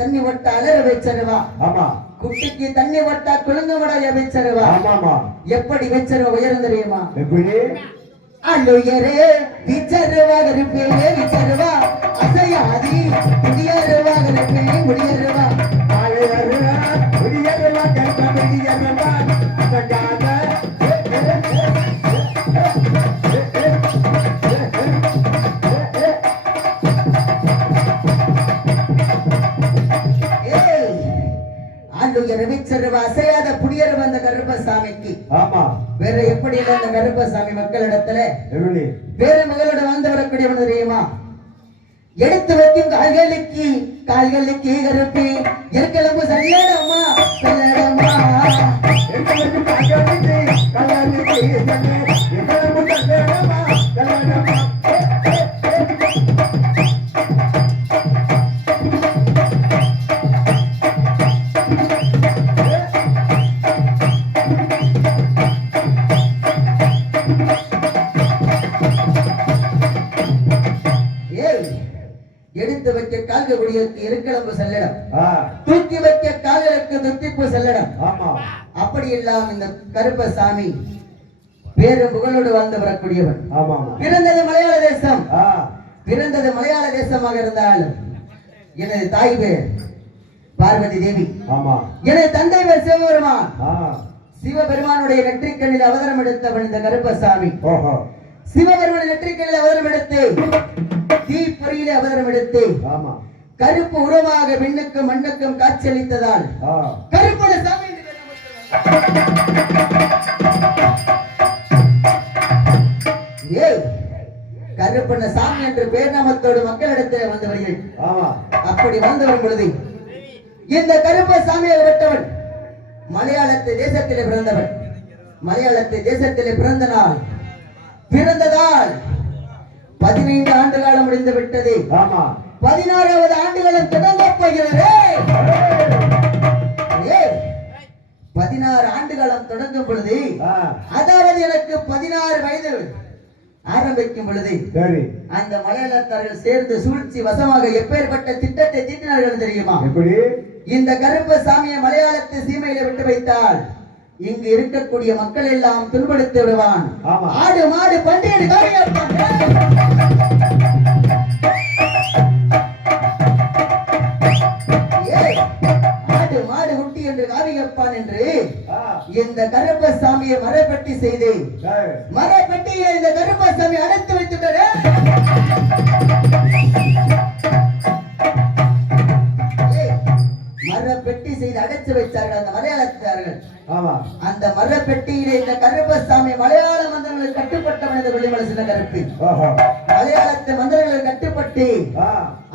தண்ணி வட்டா அலற வச்சருவா. ஆமா. குட்டிக்கு தண்ணி வட்டா குழுங்க வடைய வச்சருவா. ஆமாமா. எப்படி வச்சருவா உயரம் தெரியுமா? எப்படி? அலுயரே விச்சருவா கருப்பே விச்சருவா அசையாதி முடியருவா கருப்பே முடியருவா அலுயரே முடியருவா கருப்பே முடியருவா அசையாத அசையாத புடியர் வந்த கருப்பசாமிக்கு. ஆமா. வேற எப்படி அந்த கருப்பசாமி மக்களிடத்துல வேற மகளோட வாழ்ந்து வரக்கூடியவன் தெரியுமா? எடுத்து வைக்கும் கால்களுக்கு கருப்பி எருக்கிழம்பு சரியாடமா சொல்லடமா எடுத்து வைக்க கால்களுக்கு எருக்கிழம்பு செல்லடம், தூக்கி வைக்க கால்களுக்கு துத்திப்பு செல்லடம். அப்படி எல்லாம் இந்த கருப்பசாமி பேரு புகழோடு வாழ்ந்து வரக்கூடியவன். பிறந்தது மலையாள தேசம். பிறந்தது மலையாள தேசமாக இருந்தாலும் எனது தாய் பேர் பார்வதி தேவி. எனது தந்தை பேர் சிவபெருமான். சிவபெருமானுடைய நெற்றிக்கண்ணில் அவதாரம் எடுத்தவன் இந்த கருப்பசாமி. சிவபெருமான் நெற்றிக்கண்ணில் அவதாரம் எடுத்து தீப்பொறியிலே அவதாரம் எடுத்து கருப்பு உருவாக விண்ணுக்கும் மண்ணுக்கும் காட்சியளித்ததால் கருப்பண சாமி கருப்பண்ண சாமி என்ற பேர் நாமத்தோடு மக்களிடத்தில் வந்தவர்கள். அப்படி வந்தவன் பொழுது இந்த கருப்ப சாமியை விட்டவன் மலையாளத்து தேசத்திலே பிறந்தவன். மலையாளத்து தேசத்திலே பிறந்ததால் 15 ஆண்டு காலம் முடிந்து விட்டது. 16வது ஆண்டுகளும் தொடங்க போகிறது. 16 ஆண்டு காலம் தொடங்கும் பொழுது, அதாவது எனக்கு 16 வயது ஆரம்பிக்கும் பொழுது அந்த மலையாளத்தார்கள் சேர்ந்து சூழ்ச்சி வசமாக எப்பேற்பட்ட திட்டத்தை தீட்டினார்கள் தெரியுமா? இந்த கருப்பசாமியை மலையாளத்து சீமையில விட்டு வைத்தால் இங்கு இருக்கக்கூடிய மக்கள் எல்லாம் துன்படுத்தி விடுவான். ஆடு மாடு பண்டிகை ஆடு மாடு குட்டி என்று காவியப்பான் என்று இந்த கருப்பசாமியை மரப்பட்டி செய்து மரப்பட்டியை இந்த கருப்பசாமி அடைத்து வைத்துட்டாரு. மரப்பெட்டி செய்து அடைச்சு வைத்தார்கள் அந்த மலையாளத்தார்கள். அந்த மரப்பெட்டியிலே இந்த கருப்பசாமி மலையாள மந்திரங்களுக்கு கட்டுப்பட்டவன் இந்த கொல்லிமலை சின்ன கருப்பு மலையாளத்து மந்திரங்களுக்கு கட்டுப்பட்டு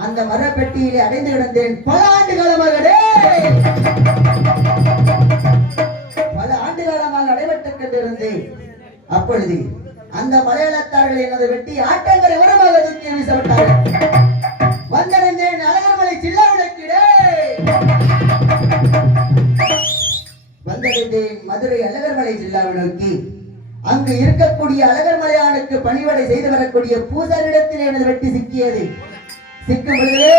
அந்த மரப்பெட்டியிலே அடைந்து கிடந்தேன் பல ஆண்டு காலமாக. பல ஆண்டு காலமாக அடைபட்டுக் கொண்டிருந்தேன். அப்பொழுது அந்த மலையாளத்தார்கள் எனது வெட்டி ஆட்டங்களை உரமாக தூக்கி வீசப்பட்டார்கள். வந்தடைந்தேன் அழகர்மலை சில்லாவிடக்கிடே வந்தடைந்தேன் மதுரை அழகர்மலை ஜில்லாவை நோக்கி. அங்கு இருக்கக்கூடிய அழகர்மலையானுக்கு பணிவடை செய்து வரக்கூடிய பூசாரிடத்தில் எனது வெட்டி சிக்கியது. சிக்கும் பொழுது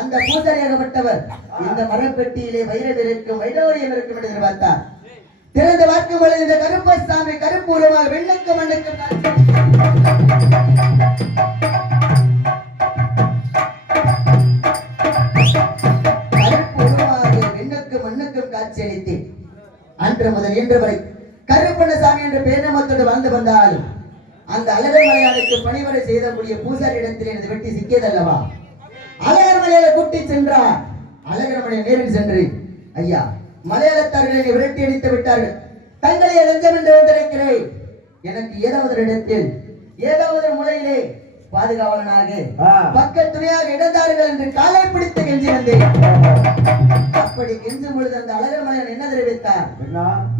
அந்த பூசாரியாகப்பட்டவர் இந்த மரப்பெட்டியிலே வைரம் இருக்கும் வைடோரியம் இருக்கும் என்று எதிர்பார்த்தார். திறந்து பார்க்கும் பொழுது இந்த கருப்பசாமி கருப்பூரமாக வெண்ணுக்கு மண்ணுக்கு காட்சியளித்தேன். அன்று முதல் இன்று வரை கருப்பண்ணசாமி என்ற பேரமத்தோடு வாழ்ந்து வந்தாலும் அந்த அழகர்மலையானுக்கு பணிவடை செய்தக்கூடிய பூசாரி இடத்தில் எனது வெட்டி சிக்கியதல்லவா. அழகர்மலையானை கூட்டி சென்றார். அழகர்மலை நேரில் சென்று, ஐயா மலையாளத்தார்களை விரட்டி அடித்து விட்டார்கள், தங்களை லஞ்சம் என்று வந்திருக்கிறேன். எனக்கு ஏதாவது ஒரு இடத்தில் ஏதாவது ஒரு முறையிலே பாதுகாவலனாக பக்கத்துணையாக இடந்தார்கள் என்று காலை பிடித்து கெஞ்சி வந்தேன். அப்படி கெஞ்சும் பொழுது அந்த அழகர்மலையான் என்ன தெரிவித்தார்?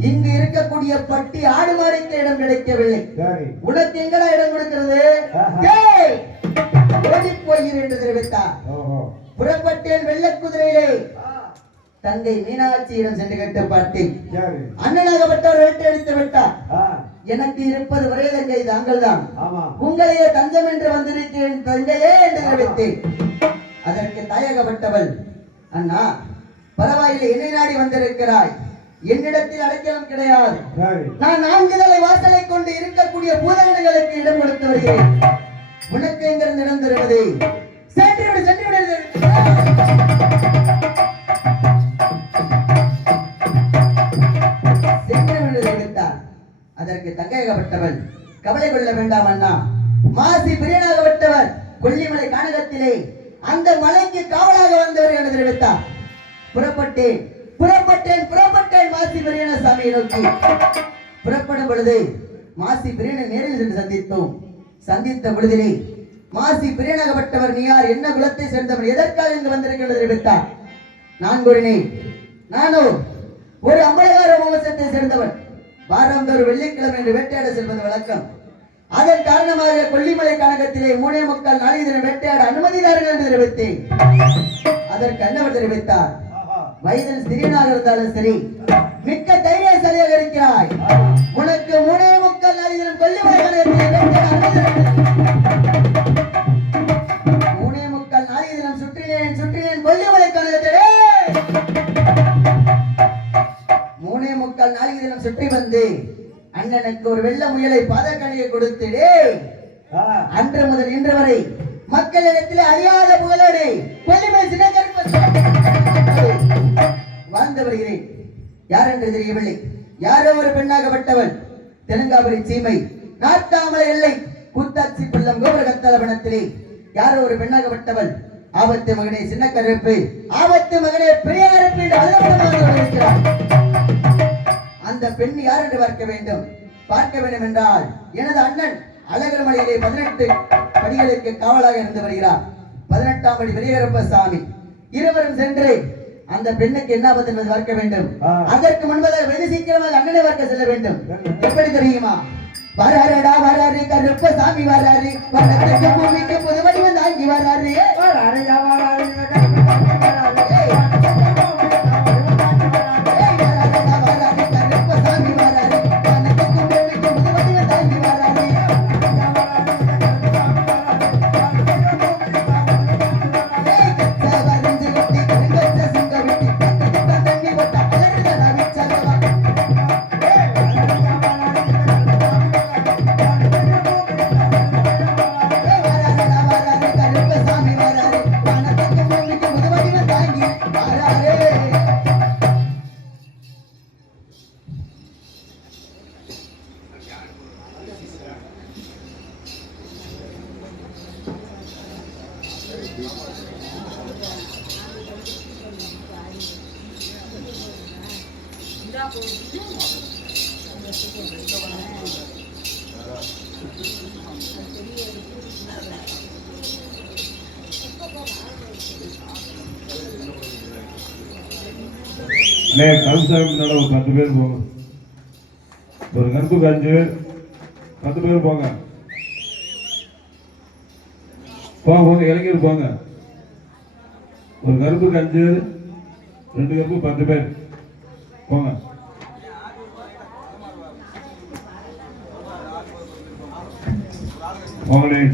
இங்கு இருக்கக்கூடிய பட்டி ஆடு மாடுக்கு இடம் கிடைக்கவில்லை, உனக்கு எங்கடா இடம் கொடுக்கிறது, ஓடி போகிறேன் என்று தெரிவித்தார். புறப்பட்டேன் வெள்ள குதிரையிலே தங்கை மீனாட்சியிடம் சென்று கேட்டு பார்த்தேன். அண்ணனாகப்பட்டவர் வேட்டை அடித்து விட்டார். எனக்கு இருப்பது ஒரே தங்கை தாங்கள் தான், உங்களையே தஞ்சம் என்று வந்திருக்கிறேன் தங்கையே என்று தெரிவித்தேன். அதற்கு தாயகப்பட்டவள், அண்ணா பரவாயில்லை, என்னை நாடி வந்திருக்கிறாய், என்னிடத்தில் அடைக்கலம் கிடையாது, நான் 4 தலை வாசலை கொண்டு இருக்கக்கூடிய பூதகணங்களுக்கு இடம் கொடுத்து வருகிறேன், உனக்கு எங்கிருந்து இடம் தருவது, சென்று விடு சென்று விடு. அதற்கு தங்கையாகப்பட்டவள், கவலை கொள்ள வேண்டாம் அண்ணா, மாசி பிரியனாகப்பட்டவர் கொல்லிமலை கானகத்திலே அந்த மலைக்கு காவலாக வந்தவர் என தெரிவித்தார். புறப்பட்டேன் புறப்பட்டேன் புறப்பட்டேன் மாசி பிரியன சாமியை நோக்கி. புறப்படும் பொழுது மாசி பிரியனை நேரில் சென்று சந்தித்தோம். சந்தித்த பொழுதிலே மாசி பிரியனாகப்பட்டவர், நீ யார், என்ன குலத்தை சேர்ந்தவர், எதற்காக இங்கு வந்திருக்கிறது தெரிவித்தார். நான் கூறினேன், நானோ ஒரு அம்பலகார வம்சத்தை சேர்ந்தவன், வாரந்தோறு வெள்ளிக்கிழமை என்று வேட்டையாட செல்வது வழக்கம். அதன் காரணமாக கொல்லிமலை கானகத்திலே 3:45 நாளை தினம் வேட்டையாட அனுமதிதார்கள் என்று தெரிவித்தேன். அதற்கு அண்ணவர் தெரிவித்தார், வயதில் சிறியனாக இருந்தாலும் சரி, மிக்க தைரியசாலியாக இருக்கிறாய், உனக்கு 3:45 நாளை தினம் கொல்லிமலை கானகத்திலே வேட்டையாட அனுமதி. 3:45 நாளை தினம் சுற்றினேன் கொல்லிமலை கானகத்திலே. 3:45 நாளைக்கு தினம் சுற்றி வந்து அண்ணனுக்கு ஒரு வெள்ள முயலை பாதகாணியை கொடுத்துடே. அன்று முதல் இன்று வரை மக்களிடத்தில் அறியாத புகழோடு கொல்லிமலை சின்னக்கருப்பு வாழ்ந்து வருகிறேன். யார் என்று தெரியவில்லை, யாரோ ஒரு பெண்ணாகப்பட்டவள் தெலுங்காபுரி சீமை நாட்டாமலை எல்லை கூத்தாச்சி பள்ளம் கோபுரகத்தலவனத்திலே யாரோ ஒரு பெண்ணாகப்பட்டவள், ஆபத்து மகனே சின்ன கருப்பு, ஆபத்து மகனே பெரிய கருப்பு என்று அலுவலகமாக இருக்கிறார். அந்த பெண் யார் என்று பார்க்க வேண்டும் என்றால் எனது அண்ணன் அழகர்மலையிலே 18 படிகளுக்கு காவலாக இருந்து வருகிறார். 18ஆம் படி பெரியகருப்பசாமி. இருவரும் சென்று அந்த பெண்ணுக்கு என்ன ஆபத்து என்பதை பார்க்க வேண்டும். அதற்கு முன்பதாக வெகு சீக்கிரமாக அண்ணனை பார்க்க செல்ல வேண்டும். எப்படி தெரியுமா? வராருடா வராரு கருப்பசாமி வராரு, வனத்துக்கு பூமிக்கு புது வடிவம் தாங்கி வராரு. கல்சாமி ஒரு 10 பேர் போங்க. ஒரு கருப்புக்கு 5 பேர், 10 பேர் போங்க. போங்க இளைஞர் போங்க. ஒரு கருப்புக்கு 5 பேர், 2 கருப்பு 10 பேர் போங்க. உங்களுடைய